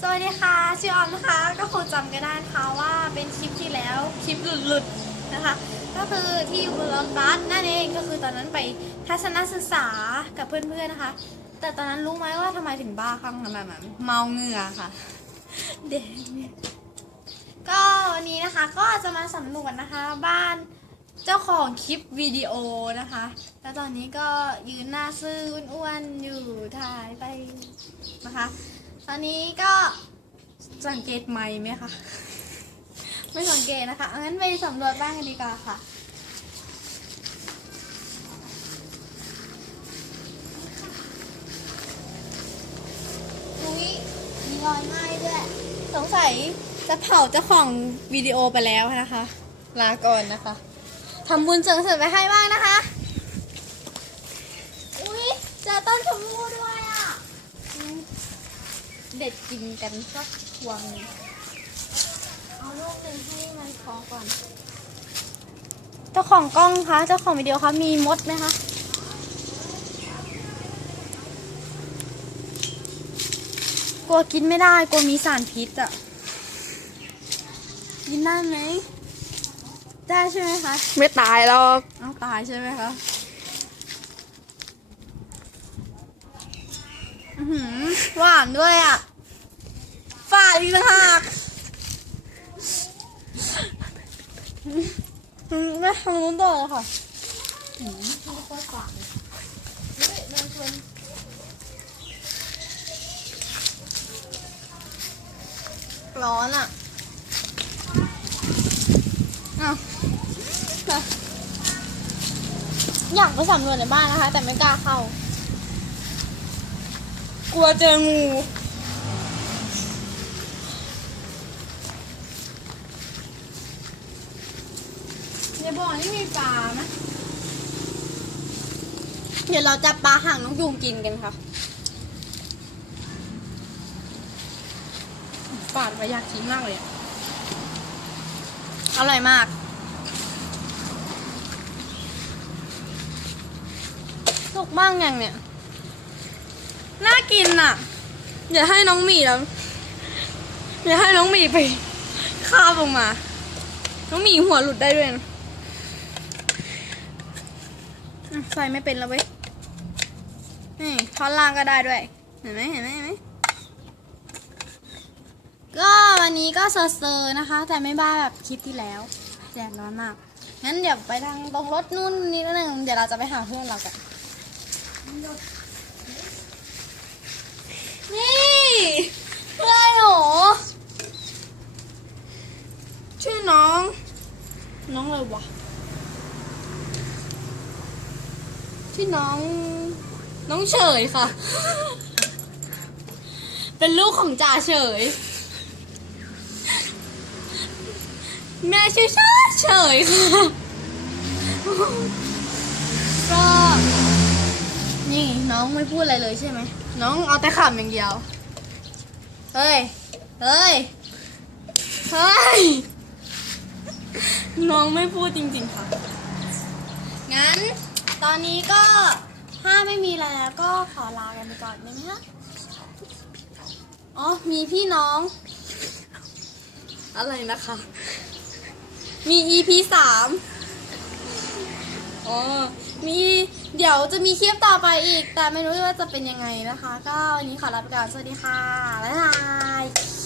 สวัสดีค่ะชื่อออมนะคะก็คงจำกันได้นะคะว่าเป็นคลิปที่แล้วคลิปหลุดๆนะคะ ก็คือที่บุรีรัมย์นั่นเองก็คือตอนนั้นไปทัศนศึกษากับเพื่อนๆนะคะ แต่ตอนนั้นรู้ไหมว่าทำไมถึงบ้าคลั่งขนาดนั้นเมาเหงื่อค่ะเด็กก็วันนี้นะคะก็จะมาสำรวจนะคะบ้านเจ้าของคลิปวิดีโอนะคะ แล้วตอนนี้ก็ยืนหน้าซื่ออ้วนๆอยู่ถ่ายไปนะคะ ตอนนี้ก็สังเกตไหมไหมคะ ไม่สังเกตนะคะงั้นไปสำรวจบ้านกันดีกว่าค่ะ อุ้ยมีรอยไหม้ด้วย สงสัยจะเผาเจ้าของวิดีโอไปแล้วนะคะ ลาก่อนนะคะทำบุญเสริมเสริมไปให้บ้างนะคะ อุ้ยเจอต้นชมพู่ด้วย เด็ดกินกันสักพวงหนึ่งเอาลูกหนึ่งให้มันพอก่อน เจ้าของกล้องคะเจ้าของวิดีโอคะมีมดไหมคะกลัวกินไม่ได้กลัวมีสารพิษอะกินได้ไหมได้ใช่ไหมคะ ไม่ตายหรอก เอาตายใช่ไหมคะ อือหือหวานด้วยอะฝาดอีกต่างหากอืมไม่ทางนู้นต่อเลยค่ะ ร้อนอะอ้าวค่ะอยากไปสำรวจในบ้านนะคะ แต่ไม่กล้าเข้า กลัวเจองู ในบ่อนี่มีปลาไหมเดี๋ยวเราจะปลาหางนกยูงกินกันค่ะปาดไปอยากกินมากเลยอะอร่อยมาก สุกบ้างยังเนี่ย น่ากินอะ อย่าให้น้องหมีแล้วอย่าให้น้องหมีไปคาบออกมา น้องหมีหัวหลุดได้ด้วยนะใส่ไม่เป็นแล้วเว้ย นี่ท่อนล่างก็ได้ด้วย เห็นไหมเห็นไหมเห็นไหมก็วันนี้ก็เซอร์ๆนะคะ แต่ไม่บ้าแบบคลิปที่แล้วแดดร้อนมาก งั้นเดี๋ยวไปทางตรงรถนู่นนิดนึงเดี๋ยวเราจะไปหาเพื่อนเรากัน นี่เพื่อนหนูชื่อน้อง น้องอะไรวะชื่อน้อง น้องเฉยค่ะ เป็นลูกของจ่าเฉย แม่ชื่อชาเฉยค่ะก็ น้องไม่พูดอะไรเลยใช่ไหม น้องเอาแต่ขำอย่างเดียว เฮ้ย เฮ้ย เฮ้ย น้องไม่พูดจริงๆค่ะ งั้นตอนนี้ก็ถ้าไม่มีอะไรแล้วก็ขอลากันไปก่อนได้ไหมคะ อ๋อ มีพี่น้อง อะไรนะคะ มี EP สามอ๋อ มีเดี๋ยวจะมีคลิปต่อไปอีก แต่ไม่รู้ว่าจะเป็นยังไงนะคะ ก็วันนี้ขอลาไปก่อนสวัสดีค่ะบ๊ายบาย